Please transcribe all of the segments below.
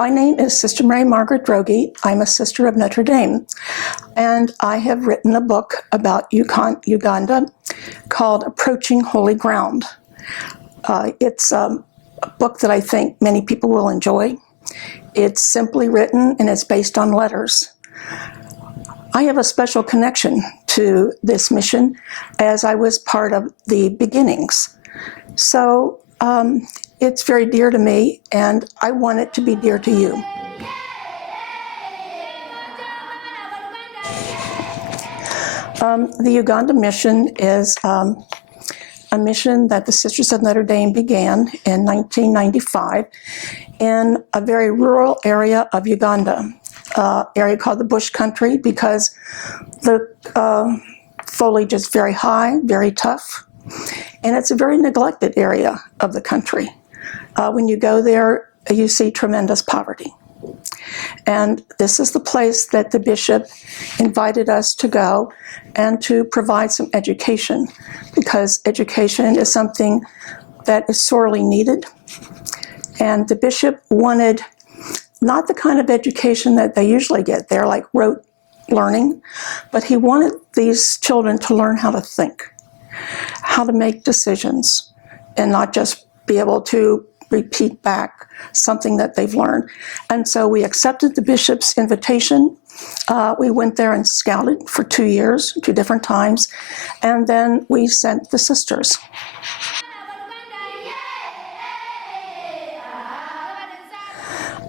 My name is Sister Mary Margaret Droege. I'm a Sister of Notre Dame, and I have written a book about Uganda called Approaching Holy Ground. It's a book that I think many people will enjoy. It's simply written and it's based on letters. I have a special connection to this mission as I was part of the beginnings. So it's very dear to me, and I want it to be dear to you. The Uganda mission is a mission that the Sisters of Notre Dame began in 1995 in a very rural area of Uganda, area called the Bush Country, because the foliage is very high, very tough, and it's a very neglected area of the country. When you go there, you see tremendous poverty. And this is the place that the bishop invited us to go and to provide some education, because education is something that is sorely needed. And the bishop wanted not the kind of education that they usually get there, like rote learning, but he wanted these children to learn how to think, how to make decisions, and not just be able to repeat back something that they've learned. And so we accepted the bishop's invitation. We went there and scouted for 2 years, 2 different times, and then we sent the sisters.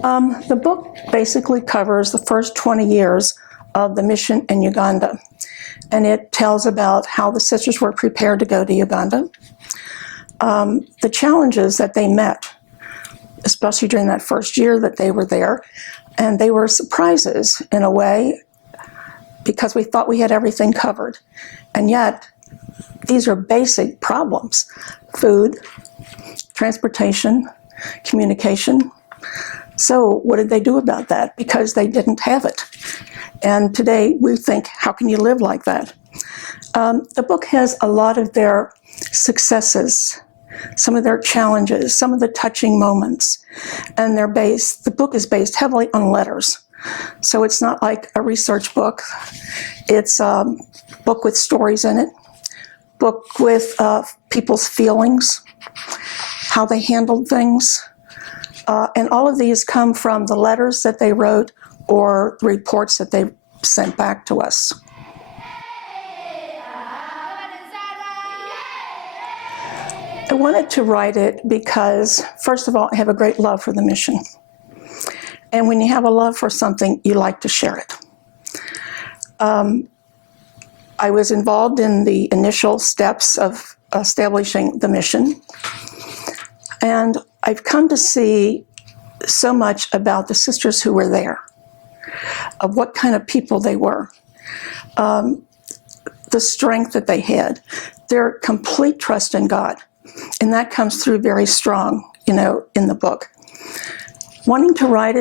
The book basically covers the first 20 years of the mission in Uganda, and it tells about how the sisters were prepared to go to Uganda, the challenges that they met, especially during that first year that they were there, and they were surprises in a way, because we thought we had everything covered, and yet these are basic problems: food, transportation, communication. So what did they do about that? Because they didn't have it. And today we think, how can you live like that? The book has a lot of their successes, some of their challenges, some of the touching moments, and the book is based heavily on letters. So it's not like a research book. It's a book with stories in it, book with people's feelings, how they handled things. And all of these come from the letters that they wrote or the reports that they sent back to us. I wanted to write it because, first of all, I have a great love for the mission. And when you have a love for something, you like to share it. I was involved in the initial steps of establishing the mission. And I've come to see so much about the sisters who were there, of what kind of people they were, the strength that they had, their complete trust in God. And that comes through very strong, in the book. Wanting to write it